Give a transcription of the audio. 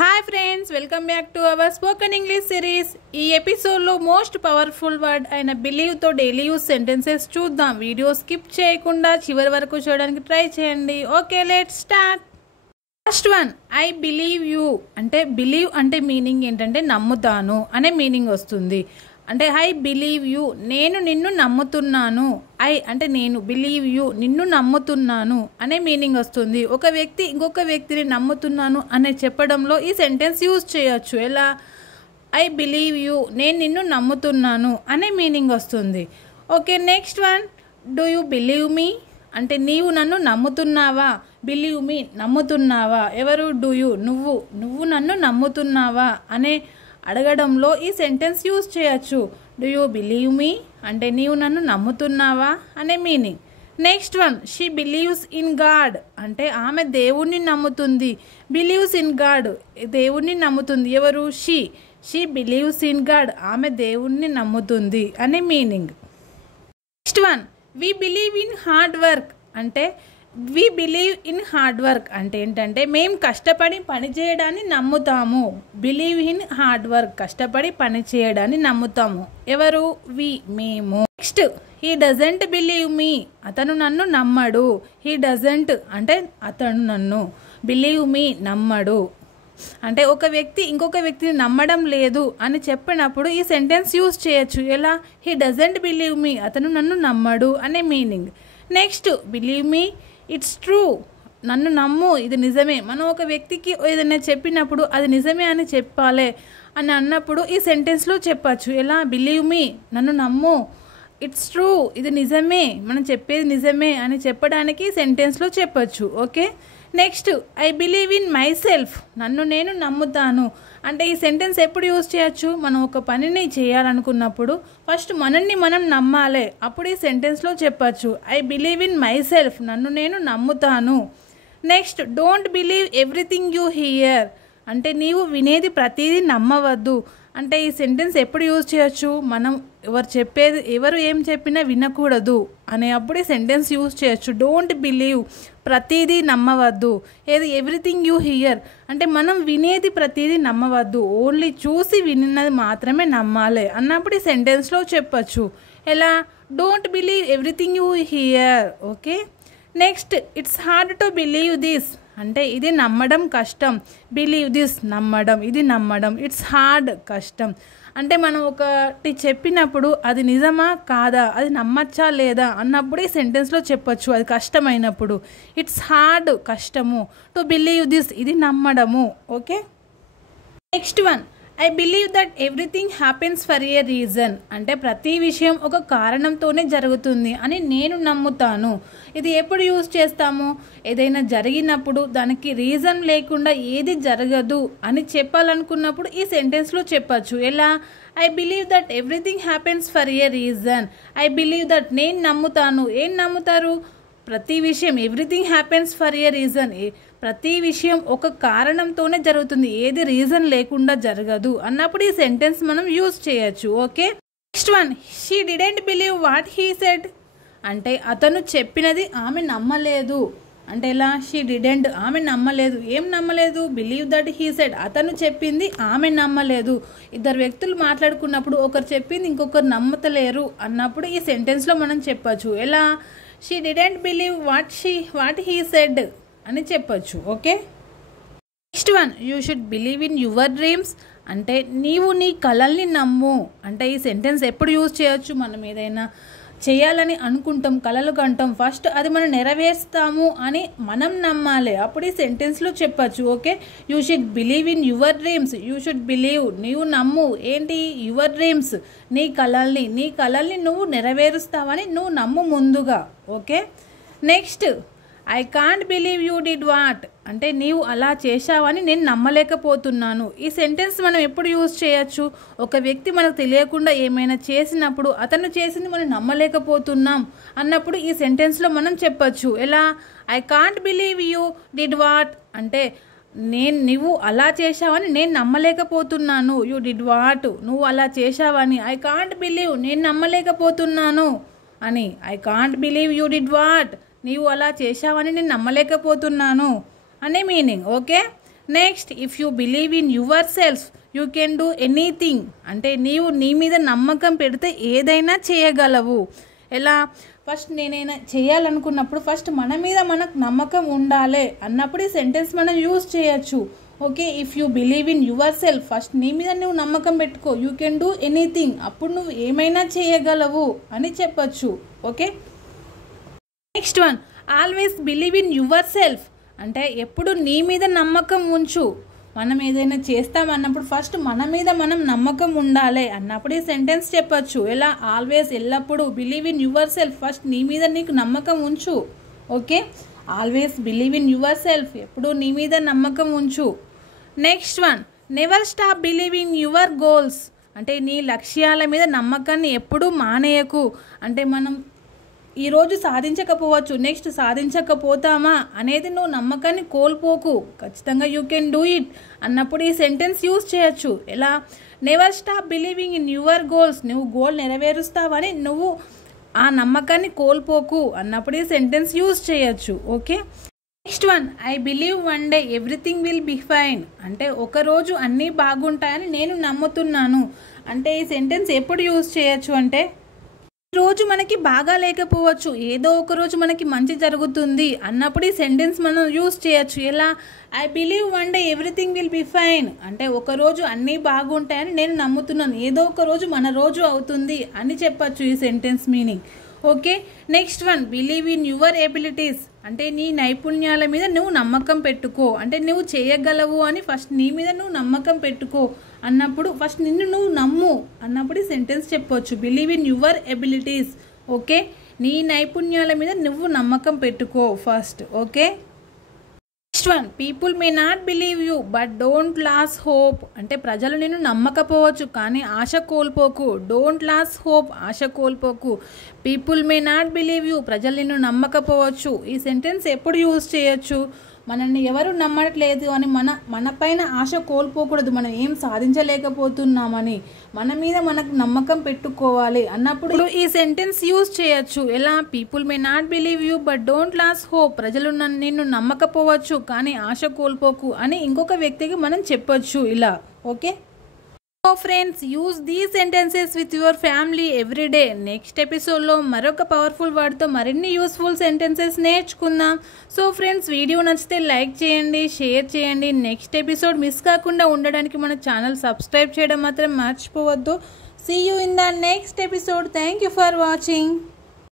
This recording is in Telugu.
Hi friends, welcome back to our spoken English series. ఈ ఎపిసోడ్లో మోస్ట్ పవర్ఫుల్ వర్డ్ అయిన బిలీవ్తో డైలీ యూజ్ సెంటెన్సెస్ చూద్దాం. వీడియో స్కిప్ చేయకుండా చివరి వరకు చూడడానికి ట్రై చేయండి. Okay, let's start. First one, I believe you. అంటే బిలీవ్ అంటే మీనింగ్ ఏంటంటే నమ్ముతాను అనే మీనింగ్ వస్తుంది. అంటే ఐ బిలీవ్ యూ, నేను నిన్ను నమ్ముతున్నాను. ఐ అంటే నేను, బిలీవ్ యూ నిన్ను నమ్ముతున్నాను అనే మీనింగ్ వస్తుంది. ఒక వ్యక్తి ఇంకొక వ్యక్తిని నమ్ముతున్నాను అనే చెప్పడంలో ఈ సెంటెన్స్ యూజ్ చేయొచ్చు. ఎలా? ఐ బిలీవ్ యూ, నేను నిన్ను నమ్ముతున్నాను అనే మీనింగ్ వస్తుంది. Okay, next one, do you believe me. అంటే నీవు నన్ను నమ్ముతున్నావా. బిలీవ్ మీ నమ్ముతున్నావా. ఎవరు? డూ యూ, నువ్వు నన్ను నమ్ముతున్నావా అనే అడగడంలో ఈ సెంటెన్స్ యూజ్ చేయొచ్చు. డూ యూ బిలీవ్ మీ అంటే నీవు నన్ను నమ్ముతున్నావా అనే meaning. Next one, she believes in God. అంటే ఆమె దేవుణ్ణి నమ్ముతుంది. బిలీవ్స్ ఇన్ గాడ్, దేవుణ్ణి నమ్ముతుంది. ఎవరు? షీ బిలీవ్స్ ఇన్ గాడ్, ఆమె దేవుణ్ణి నమ్ముతుంది అనే meaning. Next one, we believe in hard work. అంటే we believe in hard work అంటే ఏంటంటే మేము కష్టపడి పని చేయడాన్ని నమ్ముతాము. బిలీవ్ ఇన్ హార్డ్ వర్క్, కష్టపడి పని చేయడాన్ని నమ్ముతాము. ఎవరు? వి, మేము. Next, he doesn't believe me. అతను నన్ను నమ్మడు. హీ డజంట్ అంటే అతను నన్ను, బిలీవ్ మీ నమ్మడు. అంటే ఒక వ్యక్తి ఇంకొక వ్యక్తిని నమ్మడం లేదు అని చెప్పినప్పుడు ఈ సెంటెన్స్ యూజ్ చేయొచ్చు. ఎలా? హీ డజంట్ బిలీవ్ మీ, అతను నన్ను నమ్మడు అనే meaning. Next, believe me it's true. నన్ను నమ్ము, ఇది నిజమే. మనం ఒక వ్యక్తికి ఏదైనా చెప్పినప్పుడు అది నిజమే అని చెప్పాలి అని అన్నప్పుడు ఈ సెంటెన్స్లో చెప్పచ్చు. ఎలా? బిలీవ్ మీ, నన్ను నమ్ము. ఇట్స్ ట్రూ, ఇది నిజమే, మనం చెప్పేది నిజమే అని చెప్పడానికి సెంటెన్స్లో చెప్పచ్చు. Okay, next, I believe in my self. నన్ను నేను నమ్ముతాను. అంటే ఈ సెంటెన్స్ ఎప్పుడు యూజ్ చేయొచ్చు? మనం ఒక పనిని చేయాలనుకున్నప్పుడు ఫస్ట్ మనల్ని మనం నమ్మాలి. అప్పుడు ఈ సెంటెన్స్లో చెప్పచ్చు. I believe in my self, నన్ను నేను నమ్ముతాను. Next, don't believe everything you here. అంటే నీవు వినేది ప్రతిదీ నమ్మవద్దు. అంటే ఈ సెంటెన్స్ ఎప్పుడు యూజ్ చేయొచ్చు? మనం ఎవరు ఏం చెప్పినా వినకూడదు అనే అప్పుడు ఈ సెంటెన్స్ యూజ్ చేయొచ్చు. డోంట్ బిలీవ్, ప్రతిదీ నమ్మవద్దు. ఏది? ఎవ్రీథింగ్ యూ హియర్ అంటే మనం వినేది ప్రతిదీ నమ్మవద్దు, ఓన్లీ చూసి విన్నది మాత్రమే నమ్మాలి అన్నప్పుడు ఈ సెంటెన్స్లో చెప్పచ్చు. ఎలా? Don't believe everything you here. Okay, next, it's hard to believe this. అంటే ఇది నమ్మడం కష్టం. బిలీవ్ దిస్ నమ్మడం, ఇది నమ్మడం. ఇట్స్ హార్డ్ కష్టం. అంటే మనం ఒకటి చెప్పినప్పుడు అది నిజమా కాదా, అది నమ్మచ్చా లేదా అన్నప్పుడు ఈ సెంటెన్స్లో చెప్పచ్చు. అది కష్టమైనప్పుడు ఇట్స్ హార్డ్, కష్టము. టు బిలీవ్ దిస్, ఇది నమ్మడము. Okay, next one, I believe that everything happens for a reason. అంటే ప్రతి విషయం ఒక కారణంతోనే జరుగుతుంది అని నేను నమ్ముతాను. ఇది ఎప్పుడు యూజ్ చేస్తాము? ఏదైనా జరిగినప్పుడు దానికి రీజన్ లేకుండా ఏది జరగదు అని చెప్పాలనుకున్నప్పుడు ఈ సెంటెన్స్లో చెప్పచ్చు. ఎలా? I believe that everything happens for a reason. I believe that, నేను నమ్ముతాను. ఏం నమ్ముతారు? ప్రతి విషయం, everything happens for a reason, ప్రతి విషయం ఒక కారణంతోనే జరుగుతుంది, ఏది రీజన్ లేకుండా జరగదు అన్నప్పుడు ఈ సెంటెన్స్ మనం యూజ్ చేయొచ్చు. Okay, next one, she didn't believe what he said. అంటే అతను చెప్పినది ఆమె నమ్మలేదు. అంటే ఎలా? షీ డిడెంట్, ఆమె నమ్మలేదు. ఏం నమ్మలేదు? బిలీవ్ దట్ హీ సెడ్, అతను చెప్పింది ఆమె నమ్మలేదు. ఇద్దరు వ్యక్తులు మాట్లాడుకున్నప్పుడు ఒకరు చెప్పింది ఇంకొకరు నమ్మతలేరు అన్నప్పుడు ఈ సెంటెన్స్లో మనం చెప్పచ్చు. ఎలా? She didn't believe what he said అని చెప్పచ్చు. Okay, next one, you should believe in your dreams. అంటే నీవు నీ కలల్ని నమ్ము. అంటే ఈ సెంటెన్స్ ఎప్పుడు యూజ్ చేయొచ్చు? మనం ఏదైనా చేయాలని అనుకుంటాం, కలలు కంటాం, ఫస్ట్ అది మనం నెరవేరుస్తాము అని మనం నమ్మాలి. అప్పుడు ఈ సెంటెన్స్లో చెప్పచ్చు. Okay, you should believe in your dreams. You should believe, నీవు నమ్ము. ఏంటి? యువర్ డ్రీమ్స్, నీ కలల్ని నువ్వు నెరవేరుస్తావని నువ్వు నమ్ము ముందుగా. Okay, next, I can't believe you did what. అంటే నీవు అలా చేశావని నేను నమ్మలేకపోతున్నాను. ఈ సెంటెన్స్ మనం ఎప్పుడు యూజ్ చేయొచ్చు? ఒక వ్యక్తి మనకు తెలియకుండా ఏమైనా చేసినప్పుడు అతను చేసింది మనం నమ్మలేకపోతున్నాం అన్నప్పుడు ఈ సెంటెన్స్లో మనం చెప్పచ్చు. ఎలా? I can't believe you did what. అంటే నువ్వు అలా చేశావని నేను నమ్మలేకపోతున్నాను. యూ డిడ్ వాట్, నువ్వు అలా చేశావని. ఐ కాంట్ బిలీవ్, నేను నమ్మలేకపోతున్నాను అని. I can't believe you did what, నీవు అలా చేశావని నేను నమ్మలేకపోతున్నాను అనే meaning. Okay, next, if you believe in your self you can do anything. అంటే నీవు నీ మీద నమ్మకం పెడితే ఏదైనా చేయగలవు. ఎలా? ఫస్ట్ నేనైనా చేయాలనుకున్నప్పుడు ఫస్ట్ మన మీద మనకు నమ్మకం ఉండాలి అన్నప్పుడు ఈ సెంటెన్స్ మనం యూజ్ చేయొచ్చు. Okay, if you believe in your self, first నీ మీద నువ్వు నమ్మకం పెట్టుకో. యూ కెన్ డూ ఎనీథింగ్, అప్పుడు నువ్వు ఏమైనా చేయగలవు అని చెప్పచ్చు. Okay, next one, always believe in your self. అంటే ఎప్పుడు నీ మీద నమ్మకం ఉంచు. మనం ఏదైనా చేస్తామన్నప్పుడు ఫస్ట్ మన మీద మనం నమ్మకం ఉండాలి అన్నప్పుడు ఈ సెంటెన్స్ చెప్పచ్చు. ఎలా? ఆల్వేస్, ఎల్లప్పుడూ, believe in your self, first నీ మీద నీకు నమ్మకం ఉంచు. Okay, always believe in your self, ఎప్పుడు నీ మీద నమ్మకం ఉంచు. Next one, never stop believing your goals. అంటే నీ లక్ష్యాల మీద నమ్మకాన్ని ఎప్పుడూ మానేయకు. అంటే మనం ఈరోజు సాధించకపోవచ్చు, నెక్స్ట్ సాధించకపోతామా అనేది నువ్వు నమ్మకాన్ని కోల్పోకు. ఖచ్చితంగా యూ కెన్ డూ ఇట్ అన్నప్పుడు ఈ సెంటెన్స్ యూజ్ చేయొచ్చు. ఎలా? Never stop believing in your goals, నువ్వు గోల్ నెరవేరుస్తావని నువ్వు ఆ నమ్మకాన్ని కోల్పోకు అన్నప్పుడు ఈ సెంటెన్స్ యూజ్ చేయొచ్చు. Okay, next one, I believe one day everything will be fine. అంటే ఒకరోజు అన్నీ బాగుంటాయని నేను నమ్ముతున్నాను. అంటే ఈ సెంటెన్స్ ఎప్పుడు యూజ్ చేయొచ్చు అంటే రోజు మనకి బాగా లేకపోవచ్చు, ఏదో ఒక రోజు మనకి మంచి జరుగుతుంది అన్నప్పుడు ఈ సెంటెన్స్ మనం యూజ్ చేయొచ్చు. ఎలా? I believe one day everything will be fine. అంటే ఒకరోజు అన్నీ బాగుంటాయని నేను నమ్ముతున్నాను, ఏదో ఒక రోజు మన రోజు అవుతుంది అని చెప్పచ్చు ఈ sentence meaning. Okay, next one, believe in your abilities. అంటే నీ నైపుణ్యాల మీద నువ్వు నమ్మకం పెట్టుకో. అంటే నువ్వు చేయగలవు అని ఫస్ట్ నీ మీద నువ్వు నమ్మకం పెట్టుకో అన్నప్పుడు ఫస్ట్ నిన్ను నువ్వు నమ్ము అన్నప్పుడు ఈ సెంటెన్స్ చెప్పవచ్చు. Believe in your abilities. Okay, నీ నైపుణ్యాల మీద నువ్వు నమ్మకం పెట్టుకో first. Okay, next one, people may not believe you but don't lose hope. అంటే ప్రజలు నిన్ను నమ్మకపోవచ్చు కానీ ఆశ కోల్పోకు. డోంట్ లాస్ హోప్, ఆశ కోల్పోకు. People may not believe you, ప్రజలు నిన్ను నమ్మకపోవచ్చు. ఈ సెంటెన్స్ ఎప్పుడు యూజ్ చేయొచ్చు? మనల్ని ఎవరు నమ్మట్లేదు అని మన పైన ఆశ కోల్పోకూడదు. మనం ఏం సాధించలేకపోతున్నామని మన మీద మనకు నమ్మకం పెట్టుకోవాలి అన్నప్పుడు ఈ సెంటెన్స్ యూజ్ చేయొచ్చు. ఎలా? People may not believe you but don't lose hope, ప్రజలు నిన్ను నమ్మకపోవచ్చు కానీ ఆశ కోల్పోకు అని ఇంకొక వ్యక్తికి మనం చెప్పొచ్చు ఇలా. Okay, so friends, use these sentences with your family everyday. Next ఎపిసోడ్లో మరొక పవర్ఫుల్ వర్డ్తో మరిన్ని యూస్ఫుల్ సెంటెన్సెస్ నేర్చుకుందాం. సో ఫ్రెండ్స్, వీడియో నచ్చితే లైక్ చేయండి, షేర్ చేయండి. నెక్స్ట్ ఎపిసోడ్ మిస్ కాకుండా ఉండడానికి మన ఛానల్ సబ్స్క్రైబ్ చేయడం మాత్రం మర్చిపోవద్దు. See you in the next episode. Thank you for watching.